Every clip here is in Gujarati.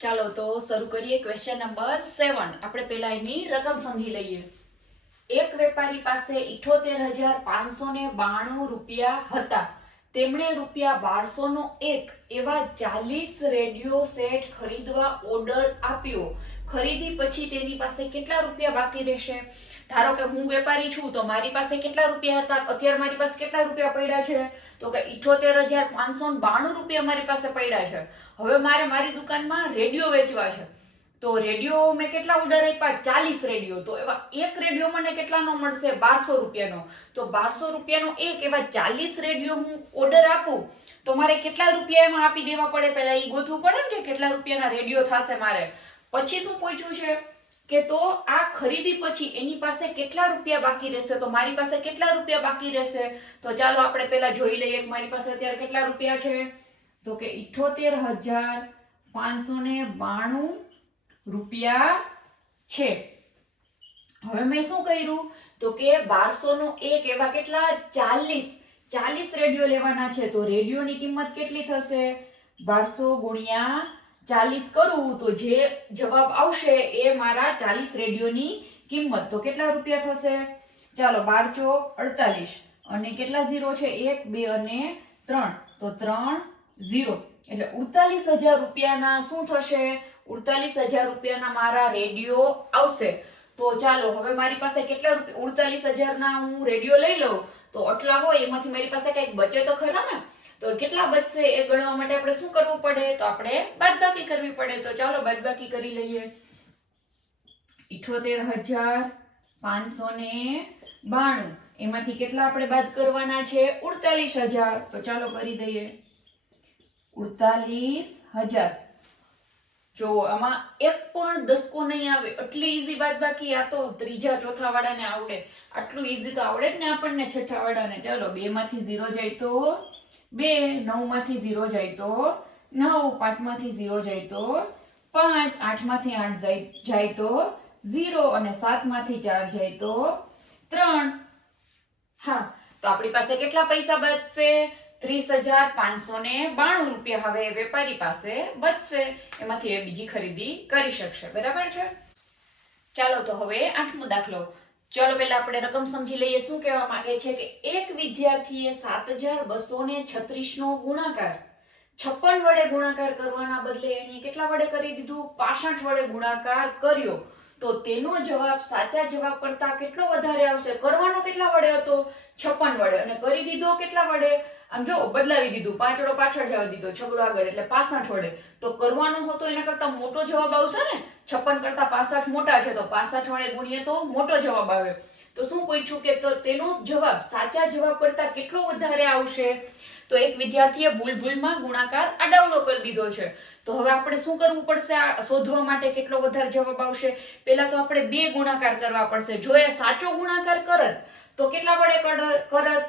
ચાલો તો શરૂ કરીએ ક્વેશ્ચન નંબર 7। આપણે પહેલા એની રકમ સમજી લઈએ। એક વેપારી પાસે 78,592 રૂપિયા હતા। તેમણે રૂપિયા 1200 નો એક એવા 40 રેડિયો સેટ ખરીદવા ઓર્ડર આપ્યો। ખરીદી પછી તેની પાસે કેટલા રૂપિયા બાકી રહેશે? ધારો કે હું વેપારી છું તો મારી પાસે કેટલા રૂપિયા હતા? અત્યારે મારી પાસે કેટલા રૂપિયા પડ્યા છે? તો કે 78,592 રૂપિયા મારી પાસે પડ્યા છે। હવે મારે મારી દુકાનમાં રેડિયો વેચવા છે તો રેડિયો મેં કેટલા ઓર્ડર આપ્યા? 40 રેડિયો। તો એવા એક રેડિયો મને કેટલાનો મળશે? 1200 રૂપિયાનો। તો 1200 રૂપિયાનો એક એવા 40 રેડિયો હું ઓર્ડર આપું તો મારે કેટલા રૂપિયા એમાં આપી દેવા પડે? પહેલા એ ગોતવું પડે ને કે કેટલા રૂપિયાના રેડિયો થશે મારે। પછી શું પૂછ્યું છે કે તો આ ખરીદી પછી એની પાસે કેટલા રૂપિયા બાકી રહેશે? તો મારી પાસે કેટલા રૂપિયા બાકી રહેશે? તો ચાલો આપણે પહેલા જોઈ લઈએ કે મારી પાસે અત્યારે કેટલા રૂપિયા છે। તો કે 78,592 રૂપિયા છે। હવે મેં શું કર્યું તો કે 1200 નો એક એવા કેટલા? 40 રેડિયો લેવાના છે। તો રેડિયોની કિંમત કેટલી થશે? 1200 ગુણ્યા 40 કરું તો જે જવાબ આવશે એ મારા 40 રેડિયોની કિંમત। તો કેટલા રૂપિયા થશે? ચાલો 12 ચોક 48 અને કેટલા ઝીરો છે? 1 2 અને 3 તો 3 0 એટલે 48,000 રૂપિયાના શું થશે? 48,000 રૂપિયાના મારા રેડિયો આવશે। તો ચાલો હવે મારી પાસે કેટલા રૂપિયા? 48,000 ના હું રેડિયો લઈ લઉં તો આટલા હોય એમાંથી મારી પાસે કઈક બચે તો ખરા ને। તો કેટલા બચશે એ ગણવા માટે આપણે શું કરવું પડે? તો આપણે બાદબાકી કરવી પડે। તો ચાલો બાદબાકી કરી લઈએ। 78,592 એમાંથી કેટલા આપણે બાદ કરવાના છે? 48,000। તો ચાલો કરી દઈએ। 48,000 જો આમાં એક પણ દસકો નહીં આવે, એટલી ઈઝી બાદબાકી। આ તો ત્રીજા ચોથા વાળાને આવડે, આટલું ઈઝી તો આવડે જ ને આપણને છઠ્ઠા વાળાને। ચાલો 2 માંથી 0 જાય તો 2, 9 માંથી 0 જાય તો 9, 5 માંથી 0 જાય તો 5, 8 માંથી 8 જાય તો 0 અને 7 માંથી 4 જાય તો 3। હા, તો આપણી પાસે કેટલા પૈસા બચશે? 30,592 રૂપિયા હવે વેપારી પાસે બચશે। એમાંથી એ બીજી ખરીદી કરી શકશે। બરાબર છે? ચાલો તો હવે 8મો દાખલો। ચાલો પહેલા આપણે રકમ સમજી લઈએ। શું કહેવા માંગે છે કે એક વિદ્યાર્થીએ 7,236 નો ગુણાકાર 56 વડે ગુણાકાર કરવાના બદલે એને કેટલા વડે કરી દીધું? 65 વડે ગુણાકાર કર્યો। તો તેનો જવાબ સાચા જવાબ કરતા કેટલો વધારે આવશે? કરવાનો કેટલા વડે હતો? 56 વડે અને કરી દીધો કેટલા વડે? આમ જો બદલાવી દીધું, 5 વડો પાછળ જવા દીધો, છગડો આગળ એટલે 65 વડે। તો કરવાનો હતો એના કરતા મોટો જવાબ આવશે ને। 56 કરતા 65 મોટા છે તો 65 વડે ગુણીએ તો મોટો જવાબ આવે। તો શું પૂછ્યું કે તો તેનો જવાબ સાચા જવાબ કરતા કેટલો વધારે આવશે? તો એક વિદ્યાર્થીએ ભૂલમાં ગુણાકાર આડાવડો કરી દીધો છે। તો હવે આપણે શું કરવું પડશે આ શોધવા માટે કેટલો વધારે જવાબ આવશે? પહેલા તો આપણે 2 ગુણાકાર કરવા પડશે। જો એ સાચો ગુણાકાર કરત તો કેટલા વડે કરત?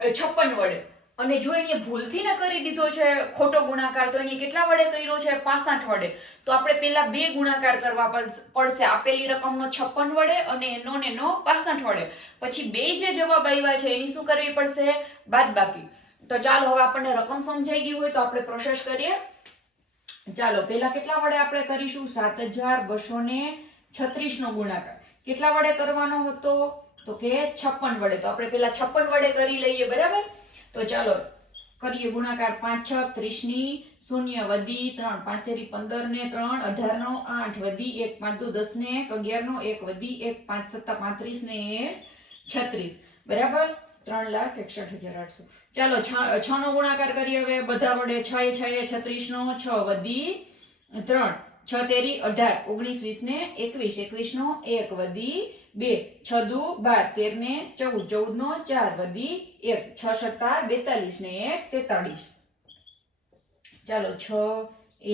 56 વડે। અને જો એને ભૂલથી ને કરી દીધો છે ખોટો ગુણાકાર તો એને કેટલા વડે કર્યો છે? 65 વડે। તો આપણે પહેલા 2 ગુણાકાર કરવા પડશે, આપેલી રકમનો 56 વડે અને એનો 65 વડે। પછી બે જે જવાબ આવ્યા છે એની શું કરવી પડશે? બાદબાકી। તો ચાલો હવે આપણને રકમ સમજાઈ ગઈ હોય તો આપણે પ્રોસેસ કરીએ। ચાલો પહેલા કેટલા વડે આપણે કરીશું? 7,236 નો ગુણાકાર કેટલા વડે કરવાનો હતો? તો કે 56 વડે। તો આપણે પહેલા 56 વડે કરી લઈએ। બરાબર? તો ચાલો કરીએ ગુણાકાર। 5 6 30 ની 0 વધી 3, 5 તેરી 15 ને 3, 18 નો 8 વધી 1, 5 દુ 10 ને 11 નો 1 વધી 1, 5 7 35 ને 1 36। બરાબર? 3,61,800। ચાલો 6 નો ગુણાકાર કરીએ હવે બધા વડે। 6 6 36 નો 6 વધી 3, 6 તેરી 18, 19 20 ને 21, 21 નો 1 વધી 2, 6 દુ 12, 13 ને 14, 14 નો 4 વધી 1, 6 સત્તા 42 ને 1 43। ચાલો 6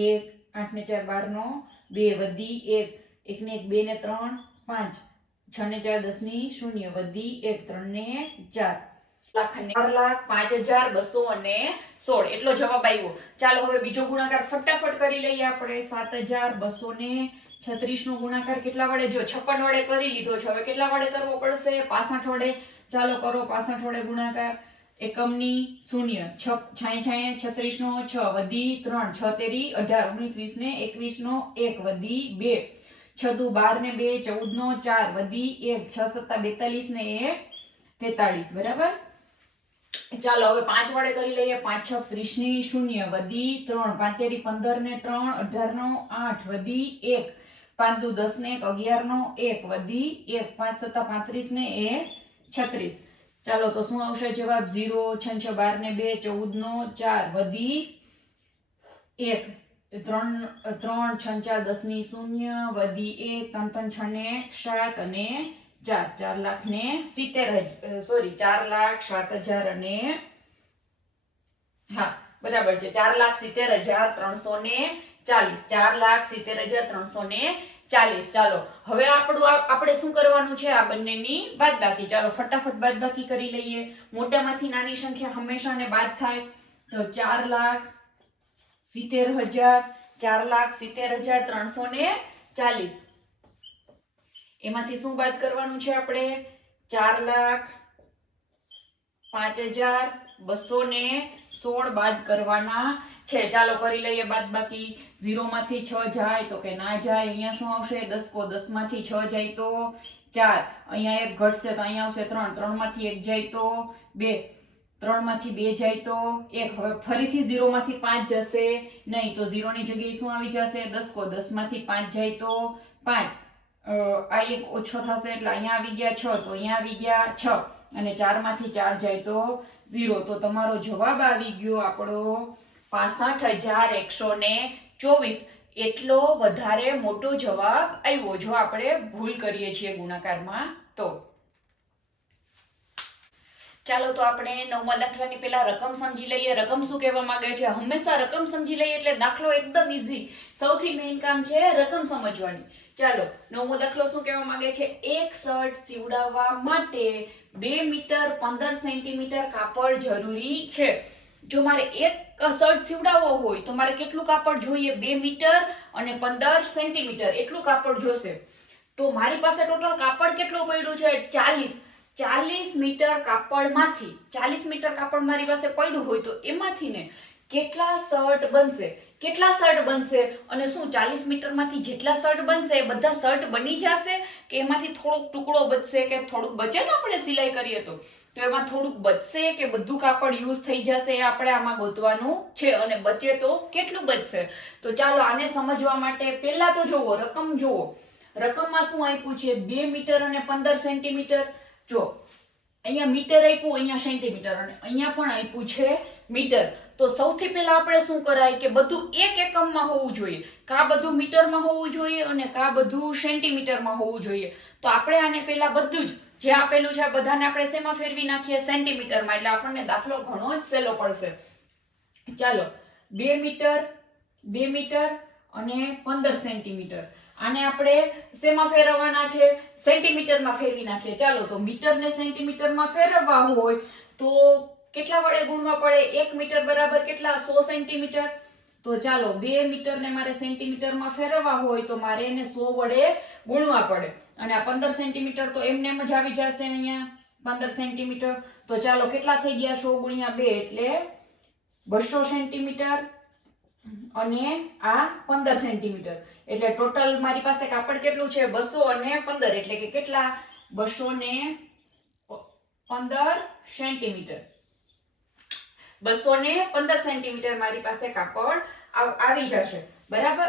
1 8 ને 4 12 નો 2 વધી 1, 1 ને 1 2 ને 3 5, 6 ને 4 10 ની 0 વધી 1, 3 ને 4, 4,05,216 એટલો જવાબ આવ્યો। ચાલો હવે બીજો ગુણાકાર ફટાફટ કરી લઈએ આપણે। 7,236 નો ગુણાકાર કેટલા વડે? જો 56 વડે કરી લીધો છે, હવે કેટલા વડે કરવો પડશે? 65 વડે। ચાલો કરો 65 વડે ગુણાકાર। એકમની 0, 6 છાંય 36 નો 6 વધી 3, 6 તેરી 18, 19 20 ને 21 નો 1 વધી 2, 6 દુ 12 ને 2 14 નો 4 વધી 1, 6 સત્તા 42 ને 1 43. બરાબર. ચાલો હવે 5 વડે કરી લઈએ. 5 6 30 ની 0 વધી 3, 5 તેરી 15 ને 3 18 નો 8 વધી 1, 5 દુ 10 ને 1 11 નો 1 વધી 1, 5 સત્તા 35 ને 1 36. ચાલો તો શું આવશે જવાબ? 0, 6 6 12 ને 2 14 નો 4 વધી 1, 3 3 6 4 10 ની 0 વધી 1, 3 3 6 ને 7 અને 4 લાખ ને 70 સોરી 4,07,000 અને હા બરાબર છે 4,70,340 4,70,340. ચાલો હવે આપણે શું કરવાનું છે? આ બંનેની બાદબાકી. ચાલો ફટાફટ બાદબાકી કરી લઈએ. મોટામાંથી નાની સંખ્યા હંમેશા બાદ થાય. તો 4,70,000 4,70,340. એમાંથી શું બાદ કરવાનું છે આપણે? 4,05,216 બાદ કરવાના છે. ચાલો કરી લઈએ બાદબાકી. 0 માંથી 6 જાય તો કે ના જાય. અહીંયા શું આવશે? 10 કો 10 માંથી 6 જાય તો 4. અહીંયા 1 ઘટશે તો અહીંયા આવશે 3. 3 માંથી 1 જાય તો 2. 3 માંથી 2 જાય તો 1. હવે ફરીથી 0 માંથી 5 જશે નહીં તો 0 ની જગ્યાએ શું આવી જશે? 10 કો 10 માંથી 5 જાય તો 5. આ 1 ઓછો થશે એટલે અહીંયા આવી ગયા 6 તો અહીંયા આવી ગયા 6 અને 4 માંથી 4 જાય તો 0. તો તમારો જવાબ આવી ગયો આપણો 65,124. એટલો વધારે મોટો જવાબ આવ્યો જો આપણે ભૂલ કરીએ છીએ ગુણાકારમાં તો. ચાલો તો આપણે 9મા દાખલાની પહેલા રકમ સમજી લઈએ. રકમ શું કહેવા માંગે છે? હંમેશા રકમ સમજી લઈએ એટલે દાખલો એકદમ ઈઝી. સૌથી મેઇન કામ છે રકમ સમજવાની. ચાલો 9મો દાખલો શું કહેવા માંગે છે? એક શર્ટ સીવડાવવા માટે 2 મીટર 15 સેન્ટીમીટર કાપડ જરૂરી છે. જો મારે એક શર્ટ સીવડાવવો હોય તો મારે કેટલું કાપડ જોઈએ? 2 મીટર અને 15 સેન્ટીમીટર એટલું કાપડ જોશે. તો મારી પાસે ટોટલ કાપડ કેટલું પડ્યું છે? 40 મીટર કાપડમાંથી 40 મીટર કાપડ મારી પાસે પડ્યું હોય તો એમાંથી ને કેટલા શર્ટ બનશે? અને શું 40 મીટરમાંથી જેટલા શર્ટ બનશે એ બધા શર્ટ બની જશે કે એમાંથી થોડોક ટુકડો બચશે કે થોડુંક બચે ને આપણે સિલાઈ કરીએ તો એમાં થોડુંક બચશે કે બધું કાપડ યુઝ થઈ જશે એ આપણે આમાં ગોતવાનું છે. અને બચે તો કેટલું બચશે? તો ચાલો આને સમજવા માટે પહેલા તો જોવો રકમ જોવો. રકમમાં શું આપ્યું છે? 2 મીટર અને 15 સેન્ટીમીટર. જો અહીંયા મીટર આપ્યું, અહીંયા સેન્ટીમીટર અને અહીંયા પણ આપ્યું છે મીટર. તો સૌથી પહેલા આપણે શું કરાય કે બધું એક એકમમાં હોવું જોઈએ. કા બધું મીટરમાં હોવું જોઈએ અને કા બધું સેન્ટીમીટરમાં હોવું જોઈએ. તો આપણે આને પહેલા બધું જ જે આપેલું છે બધાને આપણે શેમાં ફેરવી નાખીએ? સેન્ટીમીટરમાં. એટલે આપણને દાખલો ઘણો જ સહેલો પડશે. ચાલો 2 મીટર અને 15 સેન્ટીમીટર. આને આપણે શેમાં ફેરવવાના છે? સેન્ટીમીટરમાં ફેરવી નાખીએ. ચાલો તો મીટર ને સેન્ટીમીટરમાં ફેરવવા હોય તો કેટલા વડે ગુણવા પડે? 1 મીટર બરાબર કેટલા? 100 સેન્ટીમીટર. તો ચાલો 2 મીટર ને મારે સેન્ટીમીટરમાં ફેરવવા હોય તો મારે એને 100 વડે ગુણવા પડે. અને આ 15 સેન્ટીમીટર તો એમને એમ જ આવી જશે અહીંયા 15 સેન્ટીમીટર. તો ચાલો કેટલા થઈ ગયા? 100 ગુણ્યા 2 એટલે 200 સેન્ટીમીટર અને આ 15 સેન્ટીમીટર. એટલે ટોટલ મારી પાસે કાપડ કેટલું છે? 200 અને 15 એટલે કે કેટલા? 215 સેન્ટીમીટર. 215 સેન્ટીમીટર મારી પાસે કાપડ આવી જશે. બરાબર.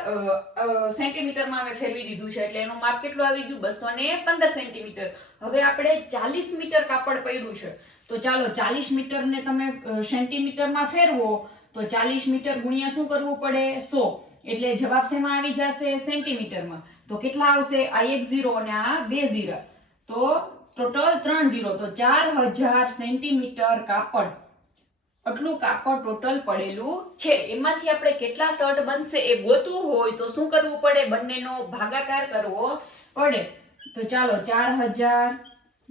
સેન્ટીમીટરમાં અમે ફેરવી દીધું છે એટલે એનું માપ કેટલું આવી ગયું? 215 સેન્ટીમીટર. હવે આપણે 40 મીટર કાપડ પડ્યું છે તો ચાલો 40 મીટરને તમે સેન્ટીમીટરમાં ફેરવો તો 40 મીટર ગુણ્યા શું કરવું પડે? 100. એટલે જવાબ શેમાં આવી જશે? સેન્ટીમીટરમાં. તો કેટલા આવશે? આ 1 0 અને આ 2 0. તો ટોટલ 3 0. તો 4000 સેન્ટીમીટર કાપડ. આટલું કાપડ ટોટલ પડેલું છે. એમાંથી આપણે કેટલા શર્ટ બનશે એ ગોતવું હોય તો શું કરવું પડે? બંનેનો ભાગાકાર કરવો પડે. તો ચાલો 4000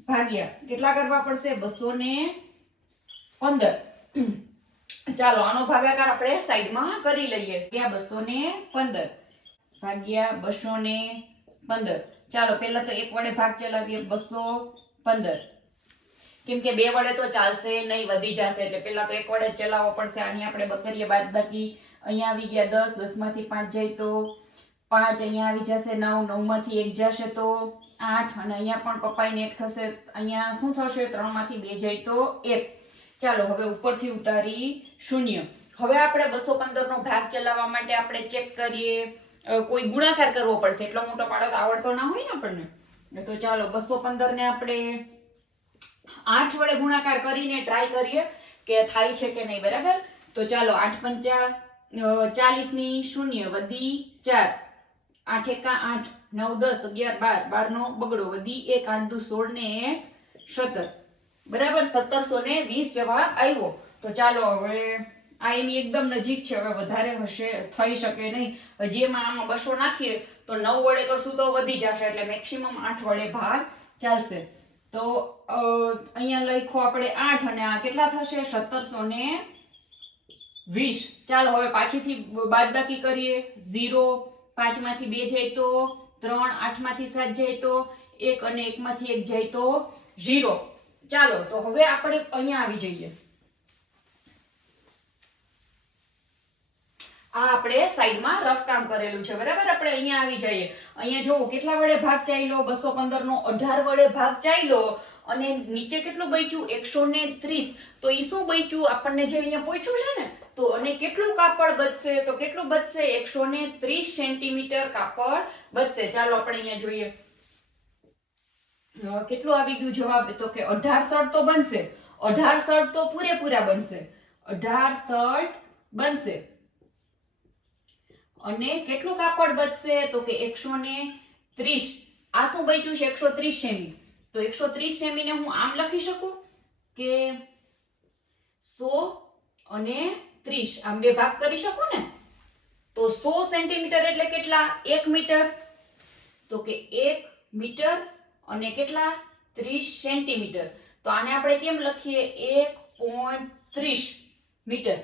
ભાગ્યા કેટલા કરવા પડશે? 215. ચાલો આનો ભાગાકાર આપણે સાઈડમાં કરી લઈએ. 215 ભાગ્યા 215. ચાલો પહેલા તો 1 વડે ભાગ ચલાવીએ. 215. કેમ કે 2 વડે તો ચાલશે નહીં, વધી જશે. એટલે પેલા તો 1 વડે જ ચલાવવો પડશે. આની આપણે કરીએ બાદબાકી. અહીંયા આવી ગયા 10, 10 માંથી 5 જાય તો 5, અહીંયા આવી જશે 9, 9 માંથી 1 જશે તો 8, અને અહીંયા પણ કપાઈને 1 થશે. અહીંયા શું થશે? 3 માંથી 2 જાય તો 1. ચાલો હવે ઉપરથી ઉતારી 0. હવે આપણે 215 નો ભાગ ચલાવવા માટે આપણે ચેક કરીએ. કોઈ ગુણાકાર કરવો પડશે. એટલો મોટો પાડો તો આવડતો ના હોય ને આપણને. તો ચાલો 215 ને આપણે 8 વડે ગુણાકાર કરીને ટ્રાય કરીએ કે થાય છે કે નહીં. બરાબર? તો ચાલો 8 પંચા 40 ની 0 વધી 4, 8 એકા 8, 9 10 11 12, 12 નો બગડો વધી 1, 8 દુ 16 ને 1 17. બરાબર? 1720 જવાબ આવ્યો. તો ચાલો હવે આ એની એકદમ નજીક છે. હવે વધારે હશે થઈ શકે નહીં. હજી આમાં 200 નાખીએ તો 9 વડે કરશું તો વધી જશે. એટલે મેક્સિમમ 8 વડે ભાગ ચાલશે. તો અહીંયા લખો આપણે 8 અને આ કેટલા થશે? 1720. ચાલો હવે પાછીથી બાદબાકી કરીએ. 0, 5 માંથી 2 જાય તો 3, 8 માંથી 7 જાય તો 1 અને 1 માંથી 1 જાય તો 0. ચાલો તો હવે આપણે અહીંયા આવી જઈએ. આ આપણે સાઈડમાં રફ કામ કરેલું છે. બરાબર? આપણે અહીંયા આવી જઈએ. અહીંયા જોવો કેટલા વડે ભાગ ચાલ્યો? 215 નો 18 વડે ભાગ ચાલ્યો અને નીચે કેટલું બચ્યું? 130. તો ઈ શું બચ્યું? આપણને જે અહીંયા પૂછ્યું છે ને, તો અને કેટલું કાપડ બચશે? તો કેટલું બચશે? 130 સેન્ટીમીટર કાપડ બચશે. ચાલો આપણે અહીંયા જોઈએ કેટલું આવી ગયું જવાબ. તો કે 18 શર્ટ તો બનશે. 18 શર્ટ તો પૂરેપૂરા બનશે. 18 શર્ટ બનશે. અને કેટલું કાપડ બચશે? તો કે 130. આ શું બચ્યું છે? 130 સેમી. તો 130 સેમી ને હું આમ લખી શકું કે 100 અને 30. આમ બે ભાગ કરી શકું ને. તો 100 સેન્ટીમીટર એટલે કેટલા? 1 મીટર. તો કે 1 મીટર અને કેટલા? 30 સેન્ટીમીટર. તો આને આપણે કેમ લખીએ? 1.30 મીટર.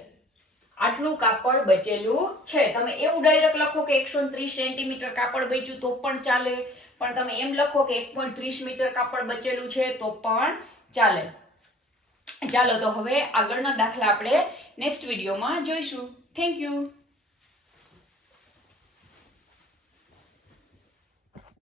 આટલું કાપડ બચેલું છે. તમે એવું ડાયરેક્ટ લખો કે 130 સેન્ટીમીટર કાપડ બચ્યું તો પણ ચાલે, પણ તમે એમ લખો કે 1.30 મીટર કાપડ બચેલું છે તો પણ ચાલે. ચાલો તો હવે આગળના દાખલા આપણે નેક્સ્ટ વિડીયોમાં જોઈશું. Thank you.